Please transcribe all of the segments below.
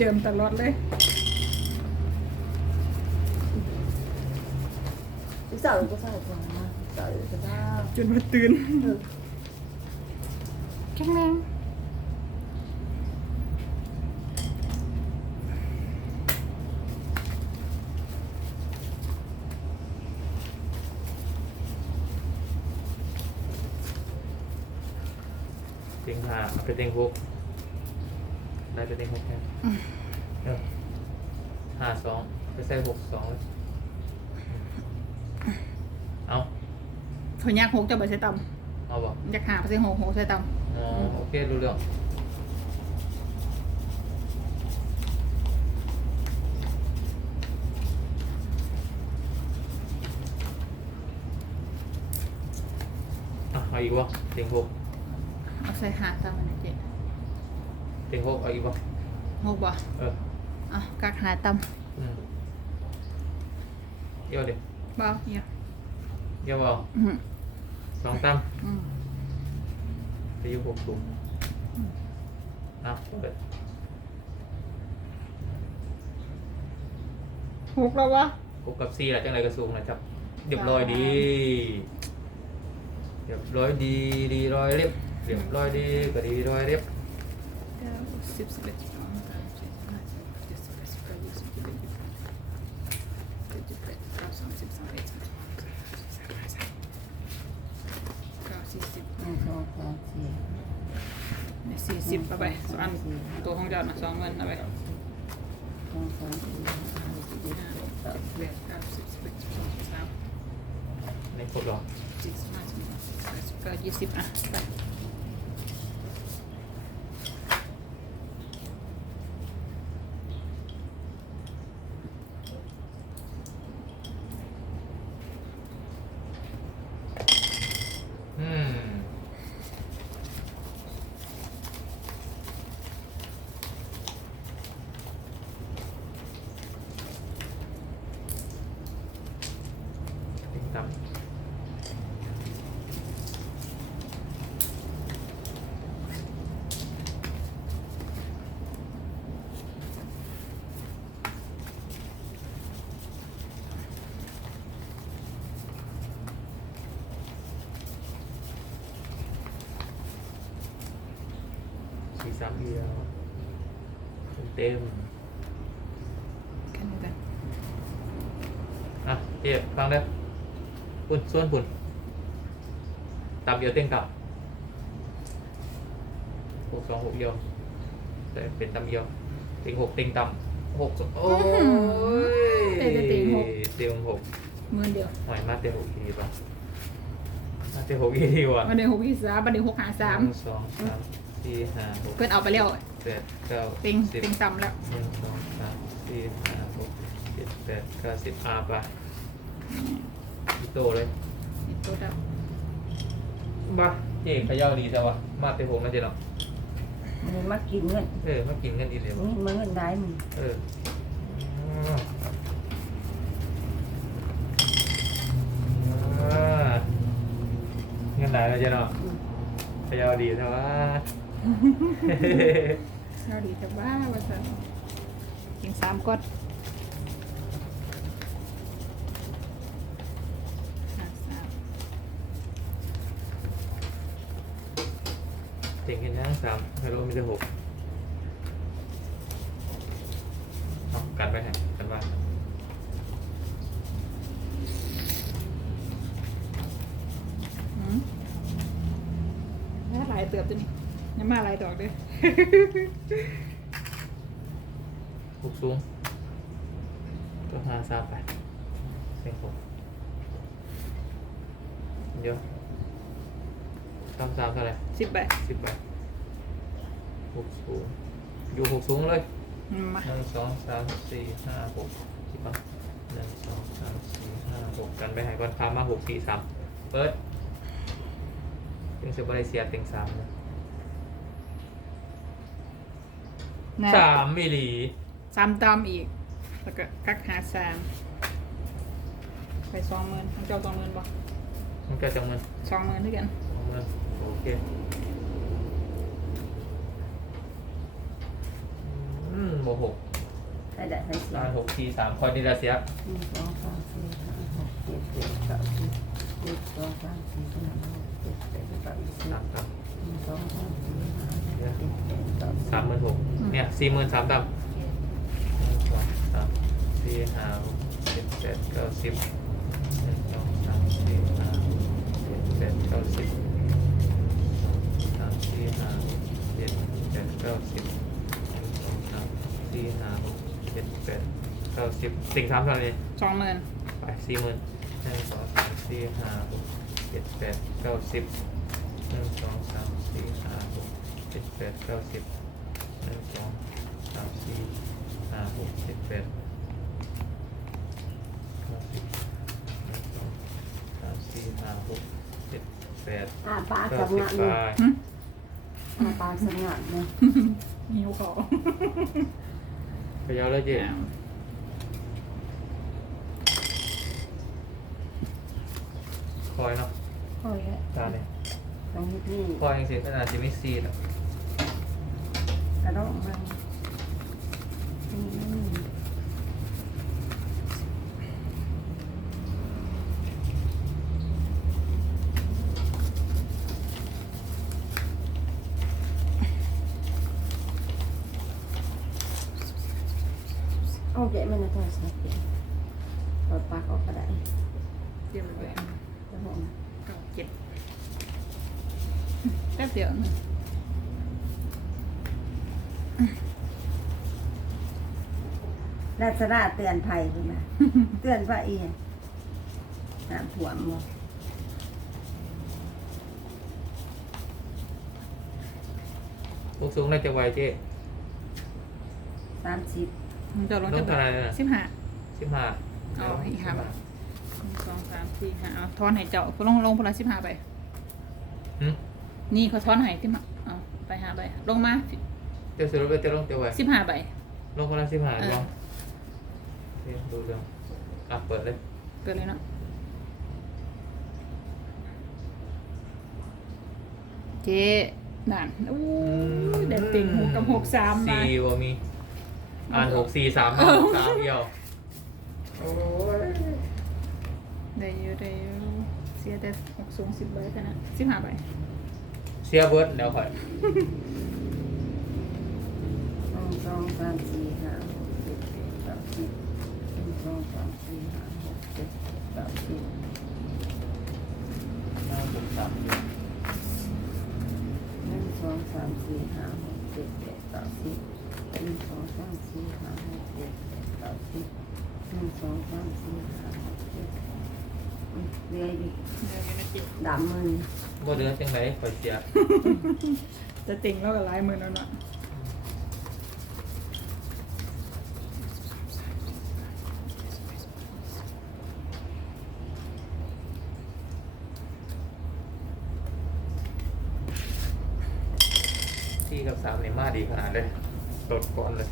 เจิมตลอดเลยลูกสาวก็สาวกว่าลูกสาวก็ได้จนมาตื่นเออแข็งแรงเต็งห้าเอาไปเต็งหก ได้ไปเต็งหกแค่เออห้าสองไปใส่หกสองเลยเอาเขายากหกจะไปใช้ต่เอาบ่ำอยากหาไปใช้หกหกใช้ต่อ๋อโอเครู้เรื่องอะเอาอีกวะเต็งหกำเอาใส่หาต่ำมันนะเจ๊ เต็งหกเอาอีกวะหกบ่เออเอะกักหาต่อืมเยอะดิำเบาเนี่ยเยอะบ่อืมสองตั้มอืมจะอยู่หกสูงอะเปิดหกแล้ววะกบกับซีแหละจังไรกระสูงนะครับเรียบร้อยดีเรียบร้อยดีดีร้อยเรียบเรียบร้อยดีก็ดีร้อยเรียบเก้า สิบสิบเอ็ดสิบสองสิบสามสิบสี่สิบห้าสิบหกสิบเจ็ดสิบแปดสิบเก้ายี่สิบยี่สิบเอ็ดยี่สิบสองเจ็ดสิบแปดเก้าสองสิบสามเอ็ดสิบสองสิบสามสิบสี่เก้าสี่สิบหนึ่งสองสามสี่เนี่ยสี่สิบเอาไปสองอันตัวของเจ้าน่ะสองเงินเอาไปสองสามสี่ห้าสิบเอ็ดสิบสิบเอ็ดสิบสองสิบสามในครบสิบสิบห้าสิบหกสิบเจ็ดสิบแปดยี่สิบอะไป สี่สามเดียวเต็มแค่นี้กันอะเจ๊ฟังเด้อปุ่นส่วนปุ่นตับเดียวเต็งตับหกสองหกเดียวแต่เป็นตับเดียวเต็งหกเต็งต่ำหกสองโอ้ยเต็งหกหมื่นเดียวหอยมาเต็งหกอีกทีป่ะมาเต็งหกอีกทีว่ะวันเดียวหกยี่สิบสามวันเดียวหกหาสามหนึ่งสองสาม สี่ห้าหกเพื่อนเอาไปแล้วแปดเก้าติงสิบติงต่ำแล้วหนึ่งสองสามสี่ห้าหกเจ็ดแปดเก้าสิบอาไปพี่โตเลยนี่ตัวดับบ้าเจ๊ขย่าดีจังวะมาเตะผมนะเจ๊เนาะมันมากินเงินเออมากินกันดีเลยนี่มันเงินได้มึงเอออ่าเงินไหนนะเจ๊เนาะขย่าดีจังวะ เราดีจะบ้าว่าสันกินสามก้อนห้าสามเจ๋งกันยังสามไม่รู้มีแต่หกเอากันไปไหนกันบ้างหืมน่าหลายเติบตัวนี้ยัง มาหลายดอกเด้วยหกสูงก็ห้าสามไปเสียงหกเดี๋ยวสามสามเท่าไหร่สิบใบสิบใบหกสูงอยู่หกสูงเลย อืมมาหนึ่งสองสามสี่ห้าหกสิบป่ะหนึ่งสองสามสี่ห้าหกกันไปหายก่อนพามาหกสี่สามเปิดถึงเซบาเลเซียเต็งสามเลย แน่สามมิลลิสามตำอีก แล้วก็กักหาสามไปสองหมื่นทั้งเจ้าสองหมื่นบ่มันก็จะเงินสองหมื่นด้วยกันสองหมื่นโอเคอืมบบวกหกใครได้ใครเสียล้านหกสี่สามคอยนี่ละเสียหนึ่งสองสามสี่ห้าหกเจ็ดแปดเก้าสิบเจ็ดสองสามสี่ห้าหกเจ็ดแปดเก้าสิบสามต่หนึ่งสองสามสี่ห้าหก เจ็ดแปดเก้าสิบำสามหมื่นหกเนี่ยสี่หมื่นสามต่ำหนึ่งสองสามสี่ห้าหกเจ็ดแปดเก้าสิบหนึ่งสองสามสี่ห้าหกเจ็ดแปดเก้าสิบสามสี่ห้าหกเจ็ดแปดเก้าสิบหนึ่งสองสามสี่ห้าหกเจ็ดแปดเก้าสิบสิ่งสามเท่านี้สองหมื่นไปสี่หมื่นหนึ่งสองสามสี่ห้าหกเจ็ดแปดเก้าสิบหนึ่งสองสามสี่ห้าหก เจ็ดแปดเก้าสิบหนึ่งสองสามสี่ห้าหกเจ็ดแปดเก้าสิบหนึ่งสองสามสี่ห้าหกเจ็ดแปดอ่าปากเก้าสำสิบงัดไปเลยหึอ่าปากสำงัดเลยหิวขอไปยาวเลยเจ๊คอยเนาะคอยแล้วตาเนี่ยตรงนี้นี่คอยยังเสียขนาดจะไม่ซีดอะก ระโดดมันนี่นี่โอเคมันจะทอดสักทีเปิดปากออกก็ได้ เตรียมไว้ แล้วผม เก้าเจ็ดแป๊บเดียวหนึ่ง ราชดาเตือนภัยขึ้นมาเตือนว่าอีน้ำท่วมหมดพวกสูงน่าจะไวเจ๊สามสิบมันจะลงต้จะองเท่าไหรน่ะสิบห้า สิบห้าเอาอีกห้าบาท หนึ่งสองสามสี่ห้าเอาทอนให้เจ้าลงลงพละสิบห้าไปหืมนี่เขาทอนให้ที่มาเอาไปห้าใบลงมาเดี๋ยวสรุปไปเดี๋ยวลงเดี๋ยวไวสิบห้าใบลงคนละสิบห้าเออลอง เดี๋ยวดูเรื่องอะเปิดเลย เกิดเลยเนาะเจ๊นั่นอู้ยเด็ดติ่งหกกับหกสามมา สี่ว่ามีอ่านหกสี่สามสามเดียวโอ้ยได้เยอะได้เยอะเสียแต่หกสูงสิบใบแค่นั้นสิบห้าใบเสียเบิร์ดแล้วค่อย สองสองสามสี่ห้าหกเจ็ดแปดเก้าสิบหนึ่งส องสามสี่ห้าหกเจ็ดแปดสิบห้าหกสามเดียวหนึ่งสองสามสี่ห้าหกเจ็ดแปดเก้าสิบหนึ่งสองสามสี่ห้าหกเจ็ดแปดเก้าสิบหนึ่งสองสามสี่ห้าหกเจ็ดเรียอีกเดี๋ยวนี้นะเจ๊ดำมือบ่เดือดจังไรคอยเสีย จะติ่งแล้วก็หลายหมื่นแล้วเนาะ สามนี่มาดีขนาดเลยตดก่อนเลย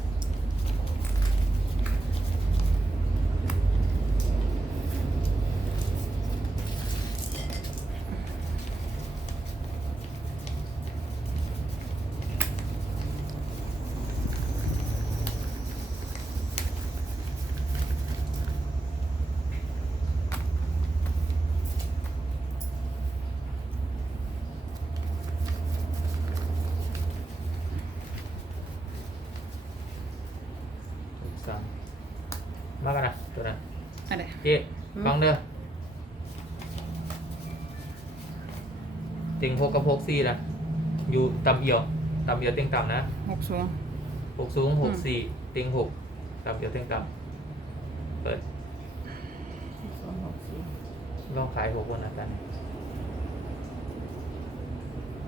สามมากันนะตัวนั้นอะไรเจ๊ฟังเด้อติงหกกับหกสี่นะอยู่ต่ำเอียวต่ำเอียวเต็งต่ำนะหกสูงหกสูงหกอืมสี่ติงหกต่ำเอียวเต็งต่ำเปิดสองหกสี่ลองขายหกบนนั้นกัน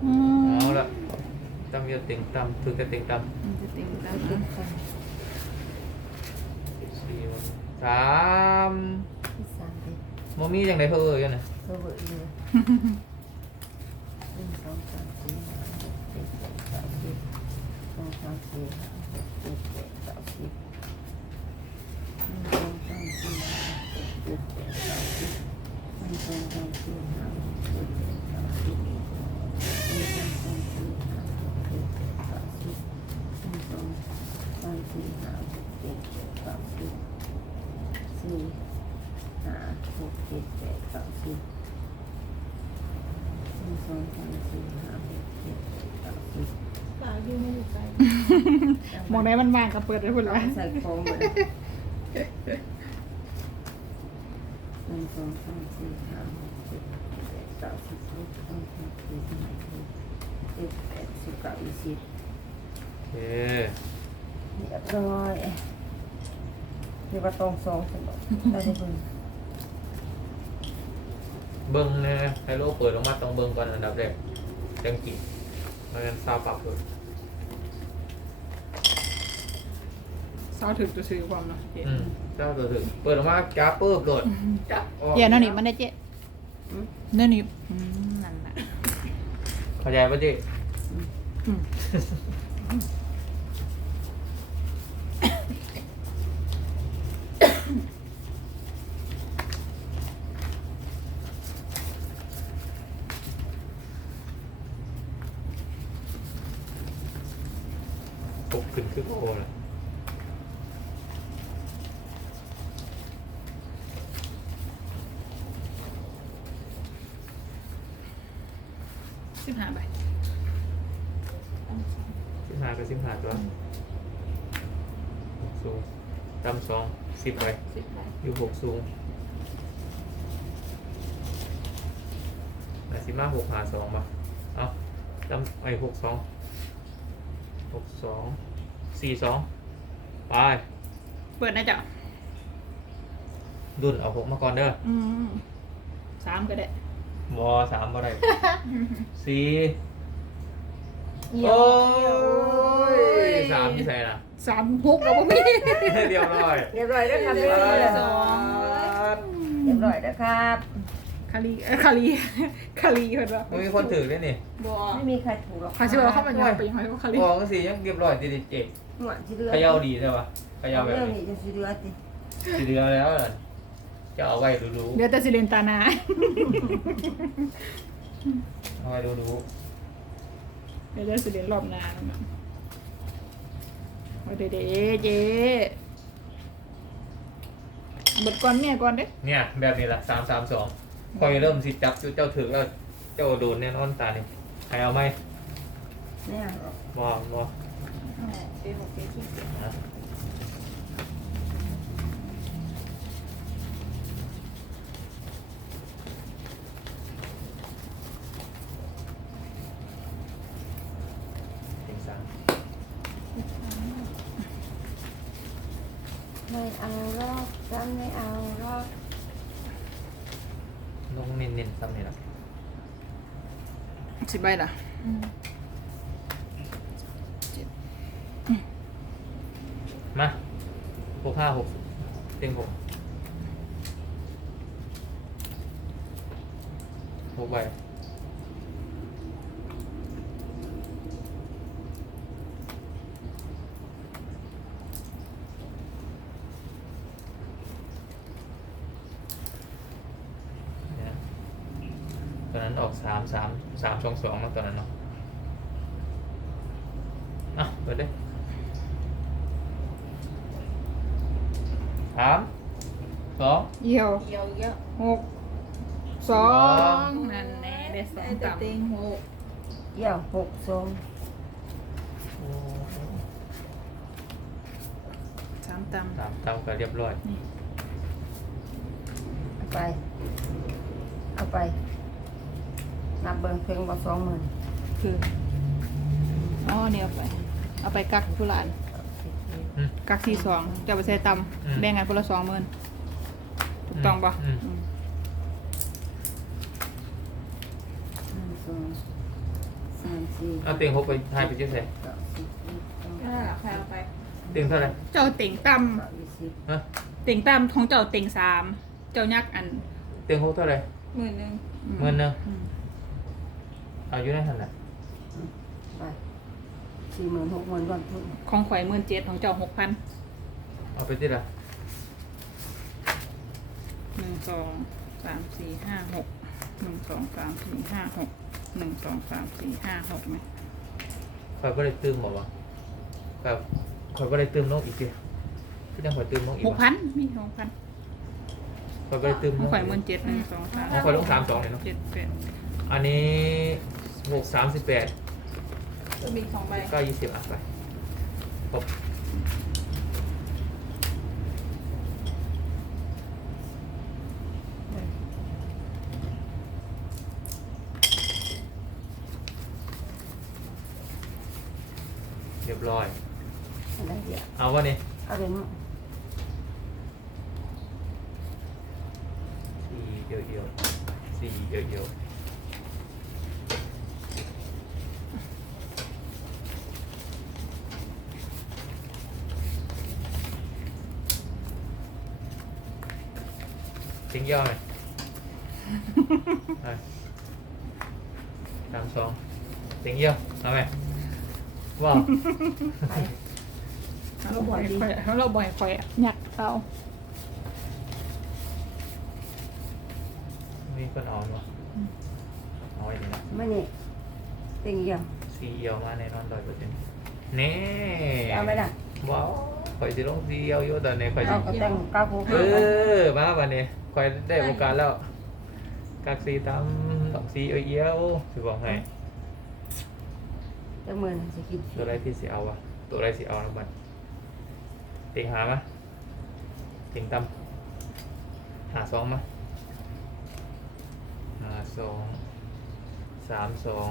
อืมเอาละต่ำเอียวเต็งต่ำถึงจะเต็งต่มันจะติ่งตามเจ็ดนะคนำ สี่สามที่สามเด็ดโมมี่ยังไงเพื่อเอ่ยนะก็เบอร์เลยหนึ่งสองสามสี่ห้าหกเจ็ดแปดเก้าสิบสองสามสี่ห้าหกเจ็ดแปดเก้าสิบหนึ่งสองสามสี่ห้าหกเจ็ดแปดเก้าสิบหนึ่งสองสามสี่ห้าหกเจ็ดแปดเก้าสิบหนึ่งสองสามสี่ห้าหกเจ็ดแปดเก้าสิบหนึ่งสองสามามสี่ห้าหกเจ็ดแปดเก้าสิบสี่ห้าหกเจ็ดแปดเก้าสิบหนึ่งสองสามสี่ห้าหกเจ็ดแปดเก้าสิบ ปากอยู่ไม่อยู่ไกล มองได้มันวางก็เปิดได้พุ่นละใส่โฟมเลยหนึ่งสองสามสี่ห้าหกเจ็ดแปดเก้าสิบสิบเอ็ดสิบสองสิบสามสิบสี่สิบห้าสิบหกสิบเจ็ดแปดสิบเก้ายี่สิบโอเคเรียบร้อยเรียกว่าตรงสองสมบัติได้ได้เบิ่งเบิ้งนะไฮโลเปิดออกมาต้องเบิ้งก่อนอันดับแรกจังกิเพราะฉะนั้นซาวปรับเลย เศร้าถึงจะซื้อความเนาะเจ๊อืมเจ้าตัวถึงเปิดออกมาจ้าเปิบโดดจับออกเจ๊นั่นนี่มันได้เจ๊นั่นนี่อืมนั่นแหละเข้าใจป่ะเจ๊ อืม ปกขึ้นคือโอ้เลย สิบห้าใบสิบห้ากับสิบห้าตัวหกสูงตำสองสิบไปสิบใบอยู่หกสูงแต่สิบห้าหกหาสองป่ะเอาตำไอ้หกสองหกสองสี่สองไปเปิดนะจ๊ะดุนเอาหกมาก่อนเด้ออืมสามก็ได้ บอสามบ่ได้สี่เอี่ยวโอ้เอี่ยวยสามที่ใส่นะสามหกเราไม่มีเรียบร้อยเรียบร้อยแล้วครับเรียบร้อยแล้วสองเรียบร้อยแล้วครับคารีเอ้ยคารีคารีเห็นปะมันมีคนถือด้วยนี่บัวไม่มีใครถูกหรอกเขาชื่อว่าเขาเป็นยังไงไปยังไงก็คารีบอกก็สิยังเรียบร้อยติดเจ็บหนวดที่เรือเขย่าดีใช่ปะเขย่าแบบเรื่องนี้นี้จะสิเรือติสีเดือแล้วน่ะ จะเอาไว้ดูเดี๋ยวแต่สิเลนตานาๆเอาไว้ดูเดี๋ยวแต่สิเลนรอบหนาโอ้ยเดี๋ยวๆเจ๊เบิดก่อนเนี่ยก่อนเด้ๆเนี่ย แบบนี้ละสามสามสองคอยเริ่มสิจับจุดเจ้าถือแล้วเจ้าโดนแน่นอนตานี่ใครเอาไหมเนี่ยบอบอเจ๊หกเจ๊ที่เจ็ด ไม่เอาหรอกลงเน้นๆซ้ำนี่ละสิบใบล่ะ มาหกห้าหกเต็งหกหกใบเนี่ยต อนนั้นออกสามสามสามสองสองมาตอนนั้นเนาะอะเปิดเลยสามสองเอี่ยวเอียวเยอะหกสองนั่นแน่ได้สอได้งแต่ต่ำเต็งหกเอี่ยวหกสองสามต่ำสามตามก็เรียบร้อย เอาไป เอาไป นับเบิ้งเพิ่งมาสองหมื่นคืออ๋อเนี่ยเอาไป เอาไปกักผู้หลานอืมกักสี่สองจะเอาไปใส่ตอืมำแบ่งกันคนละสองหมื่นถูกต้องปะอืม อืมหนึ่งสองสามสี่เอาเตียงหกไปทายไปเจ๊ใส่เก้าสิบสิบสองก็ใครเอาไป เตียงเท่าไหร่เจ้าเต่งต่เก้ายี่สิบฮะำเต่งต่ำของเจ้าเต่งสามเจ้ายักษ์อันเตียงหกเท่าไหร่หมื่นหนึ่งอืหมื่นหนึ่งอืม เอาอยู่ในขนาดไปสี่หมื่นหกหมื่นก่อนทุนของข่อยหมื่นเจ็ดของเจ้าหกพันเอาไปที่ละหนึ่งสองสามสี่ห้าหกหนึ่งสองสามสี่ห้าหกหนึ่งสองสามสี่ห้าหกไหมคอยก็เลยตื้มบอกว่าแบบข่อยก็เลยเติมลงอีกทีพี่จังข่อยเติมลงอีกหกวะพันมีหกพันข่อยก็เลยเติมลของงข่อยหมื่นเจ็ดหนึ่งสองสามของข่อยลงสามสองเลยเนาะเจ็ดแปดอันนี้ หกสามสิบแปดจะมีสองใบ เก้ายี่สิบอะไปครบเรียบร้อย อะไรเดียว เอาวะนี่ เอาเดี๋ยวนี้ สี่เอียวเอียวสี่เอียวเอียว ทิ้งย่อไหมเอาสามสองทิ้งย่อเอาไหมว้าวไปเราบ่อยข่อยเราบ่อยข่อยอยากเอามีคนเอาเนาะเอาไว้นี่นะไม่นี่ติงเดียวซีเอียวมาแน่นอนร้อยเปอร์เซ็นต์เน่เอาไหมล่ะว้าวข่อยสิลงซีเอียวอยู่ตอนนี้ข่อยสิเอาก็แต่งก้าวโค้งเออมาวันนี้ข่ อยได้โอกาสแล้วกักซีตามดอกซีเอียวสิบอกให้จะเหมือนจะคิดตัวไรที่สิเอาวะตัวไรสิเอานะบัดติงหามะติงตำหาสองมะหาสองสามสอง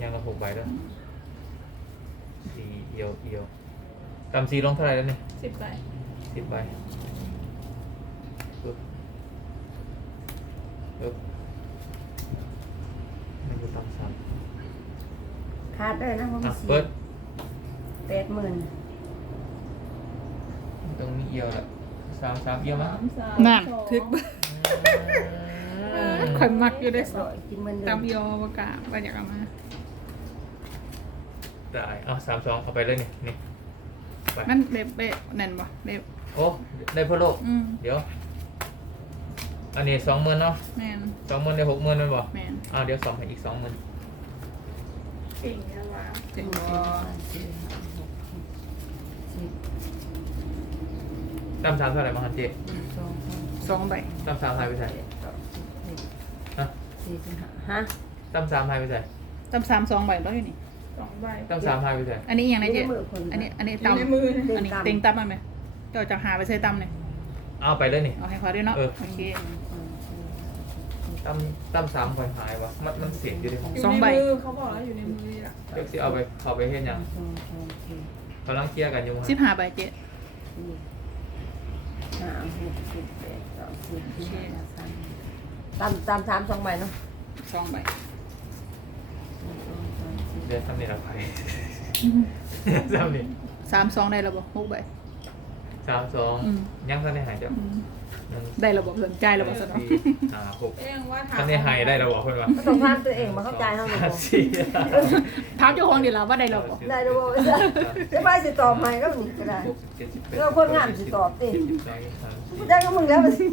ยังละหกใบด้วยสี่เอียวเอียวตำซีลงเท่าไหร่แล้วเนี่ยสิบใบสิบใบปึ๊บ ปึ๊บมันอยู่ตำสามขาดเลยนะเพราะมัอะนสี่เปิดแปดหมื่นตรงนี้เอียวแหละสามสามเอียวมั้ยสามสามนั่นสองทึกข่อยมักอยู่ได้สร้อองยกินเหมือนเดิตามมยอวกาว่าอยากเอามาได้เอาสามสองเอาไปเลยนี่นี่ไปมันเล็บเล็บนั่นบ่เล็บโอ้ได้เพื่อโลก อืมเดี๋ยว อันนี้สองหมื่นเนาะแมนสองหมื่นได้หกหมื่นมันบ่แมนอ้าวเดี๋ยวสองให้อีกสองหมื่นเก่งนะวะเจ๋งบ่สี่ห้าหกสิบตำสามเท่าไหร่มาฮันเจหนึ่งสองสามสองใบตำสามหายไปใส่เจ็ดแปดสิบฮะสี่สิบห้าฮะตำสามหายไปใส่ตำสามสองใบแล้วอยู่นี่สองใบตำสามหายไปใส่อันนี้อหย่างไรเจ๊ในมือคนอันนี้อันนี้อยู่ตำในมือนะอันนี้เต็งตำมันไหมเจ้าจะหาไปใส่ตำเนี่ย เอาไปเลยนี่ เอาให้เขาด้วยเนาะเออ โอเคตั้มตั้มสามคนหายวะมันมันเสียงอยู่ดิอยู่สองในใบมือเขาบอกแล้วอยู่ในมือนี่แหละเด็กสิเอาไปเอาไปเฮ็ดหยังสองสามสี่กำลังเคลียร์กันอยู่สิบฮะห้าใบเจ๊สี่ห้าหกสิบแปดเก้าสิบสิบห้าสามตามตามสามสองใบเนาะสองใบหนึ่งสองสามสี่เดี๋ยวทำนี่เราไปทำนี่สามสองได้ระบบหกใบ สามสองอืม ยังทันได้หายจ้ะอืมหนึ่งได้ระบบสนใจระบบสนองสี่ห้าหกเอ้ยว่าถามทันได้หายได้เราบอกคนว่าก็ต้องพานตัวเองมาเข้าใจเท่าไหร่สามสี่ถามเจ้าของดีแล้วว่าได้ระบบได้ดูว่าจะไปสิตอบใหม่ก็มีก็ได้ หกเจ็ดสิบแปดเราคนงานสิตอบสิเจ็ดสิบสองสามสี่ได้ก็มึงแล้วมันสิ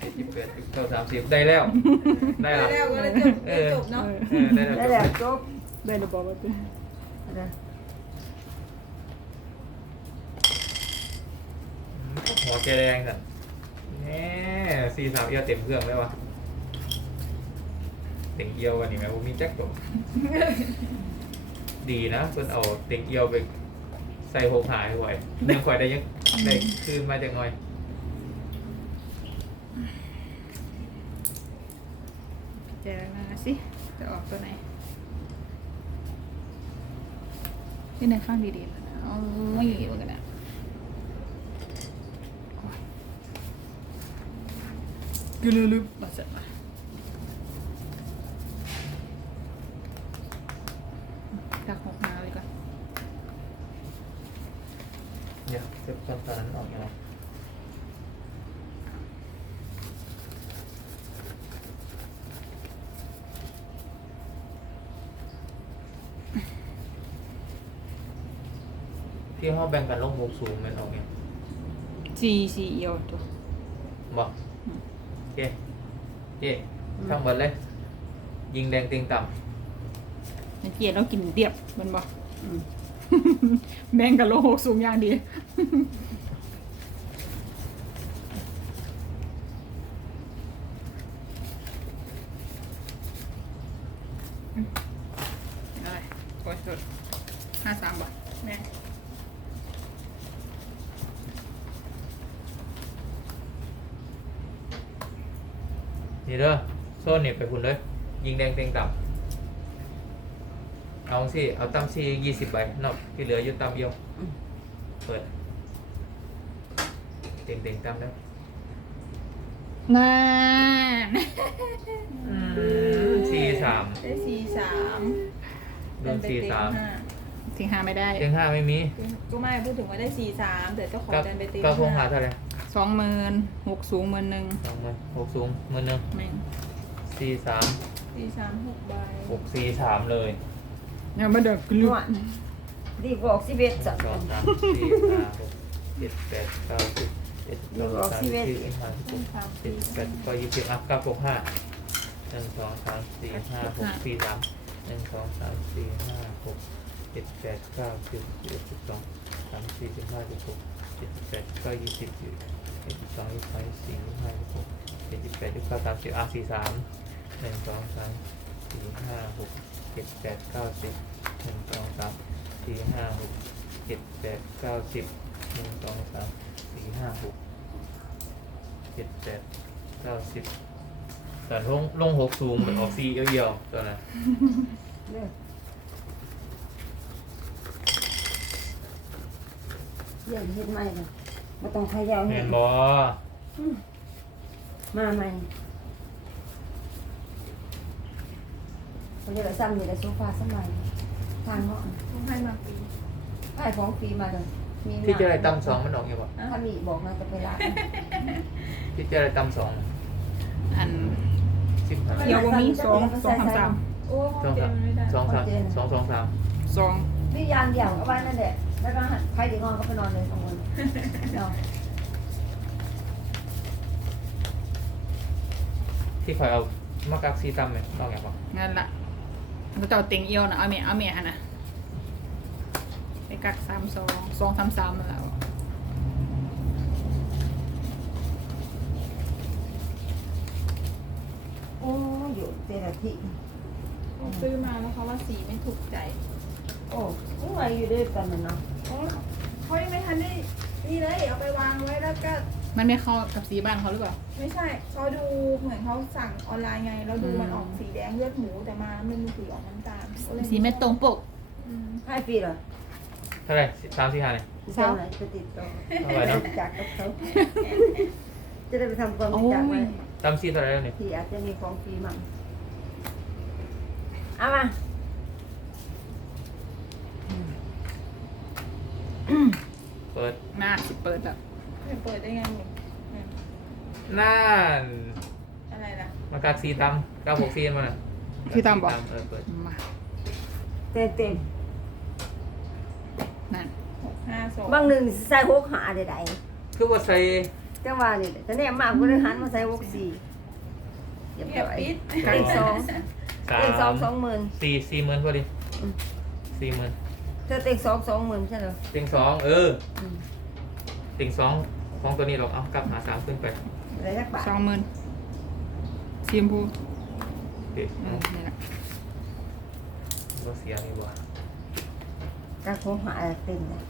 เจ็ดสิบแปดสิบเก้าสามสิบได้แล้ว ได้ได้ละแล้วก็เลยจบได้จบเนาะเออได้แล้วได้แล้วจบได้ระบบว่าเป็นหัว แกแดงสันแน่สี่สามเอียวเต็มเครื่องเลยวะเต็งเอียววันนี้ไหมผมมีแจ็คจบดีนะเพิ่นเอาเต็งเอียวไปใส่หกหายไว้ยังคอยได้ยังได้คืนมาจากหน่อยเจอมาสิ จะออกตัวไหนที่ในข้างดีๆนะอาไม่เหมือนกันนะ กลืลึบมาเสร็จมาดักหกมาเลยก่อนเดี๋ยวเก็บตอนตอนนั้นออกยังไง ที่ห้องแบ่งกันลงหกสูงแมันออกยังสี่สี่เอียวตัวบอกอืมโอ เคเจ๊ทั้งหมดเลย ยิงแดงเต็งต่ในเกียร์เรากินเดียบมันบอกอืมำแบ่งกับโลหกสูงอย่างดี อะไรโอ้ยสุดห้าสามบาท แม่ นี่เด้อโซนนี่ไปคุณเลย ยิงแดงเต็งต่ำเอาสิเอาตั้มซียี่สิบใบนอกที่เหลืออยู่ตั้มเดียวเปิดเต็งเต็งตั้มแล้วน่าสี่สามได้สี่สามโดนสี่สามทิ้งห้าไม่ได้เต็งห้าไม่มีก็ไม่พูดถึงว่าได้สี่สามแต่เจ้าของก็ดันไปตีก็คงหาเท่าไหร่ สองหมื่นหกสูงหมื่นหนึ่งสองหมื่นหกสูงหมื่นหนึ่งแม่งสี่สามสี่สามหกใบหกสี่สามเลยเนี่ยมาเด็กกลึกดีกว่าออกสิบเอ็ดสจ้ะองสามสี่ห้าหกเจ็ดแปดเก้าสิบเจ็ดสองสามสี่ห้าหกสามเจ็สี่ดแปดก็ยี่สิบอัพเก้าหกห้าหนึ่งสองสามสี่ห้าหกสี่สามหนึ่งสองสามสี่ห้าหกเจ็ดแปดเก้าสิบสิบเอ็ดสิบสองสามสี่สิบห้าสิบหก เจ็ดแปดก็ยี่สิบเอ็ดสิบสองยี่สิบสามยี่สิบสี่ยี่สิบห้ายี่สิบหกเจ็ดสิบแปดยี่สิบเก้าสามสิบอะสี่สามหนึ่งสองสามสี่ห้าหกเจ็ดแปดเก้าสิบหนึ่งสองสามสี่ห้าหกเจ็ดแปดเก้าสิบหนึ่งสองสามสี่ห้าหกเจ็ดแปดเก้าสิบแต่ลงลงหกสูงเหมือนออกซีเยี่ยวๆตัวนั้นเนี่ย เดี๋ยวเฮ็ดใหม่เลยไม่ต้องเขย่าเห็เฮ็นดบอมาใหม่เขาเรียกว่าซ้ำนี่แหละโซฟาสมัยทางห้องต้องให้มาปีขายของฟรีมาเลยมีที่เจะอะไรตำสองมันออกยังบ่ถ้ามีบอกนะจะไปรับที่เจะอะไรตำสองอัน สิบห้าเดี๋ยวบ่มีสองสองสามสาม โอ้สองเจสามนไม่ได้สองสามสองสองสามสองนี่ยางเดี่ยวก็ไว้นั่นแหละ แล้วก็ใครถึงนอนก็ไปนอนเลยสองคนเนาะที่คอยเอามากักซีตำไหมลองอย่างบ่งั้นละก็จะเอาเต็งเอียวนะเอาเมียเอาเมียฮะนะไปกักสามสองสองสามสามนั่นแหล้วโอ้อยู่เจรทีผมซื้อมาแล้วเขาว่าสีไม่ถูกใจ โอ้ยังไงอยู่ด้วยกันน่ะเนาะโอ้ เขายังไม่ทันได้นี่เลยเอาไปวางไว้แล้วก็มันไม่เข้ากับสีบ้านเขาหรือเปล่า ไม่ใช่เขาดูเหมือนเขาสั่งออนไลน์ไงแล้วดูอืมมันออกสีแดงเลือดหมูแต่มามันมีสีออกน้ำตาลก็เลยสีไม่ตรงปก อืมให้ฟรีเหรอเท่าไหร่สามสี่ห้าเนี่ยเจ้าไหนไปติดต่อเท่าไหร่เนาะจากกับเขาจะได้ไปทำความโอ้รู้จักไหมยตำซีเท่าไหร่แล้วเนี่ย ที่อาจจะมีของฟรีมั่งเอามา ปิดหน้าสิเปิดแล้วไม่เปิดได้ไงมึงอืมน่านอะไรล่ะมากักซีตำเก้าหกซีมันน่ะคือตามบอก เออเปิดมาเต็มเต็มนั่นหกห้าสองๆบางหนึ่งใส่หกหาใดคือว่าใส่ๆจังว่านี่แหละแต่เนี่ยมากก็เลยหันมาใส่หกสี่เรียบเก็บร้อย ปิดเต็งสอง สาเต็งสองมสองหมื่นสี่สี่หมื่นพอดีอืม สี่หมื่น เธอเต็งสองสองหมื่นใช่เหรอ ติงสองเอออืมติงสองของตัวนี้เราเอากลับหาสามขึ้นไปอะไรสักบาทสองหมื่นสีชมพูเด็กอืมนี่แหละเราเสียนี่บ่กระโคงหาเต็มเลย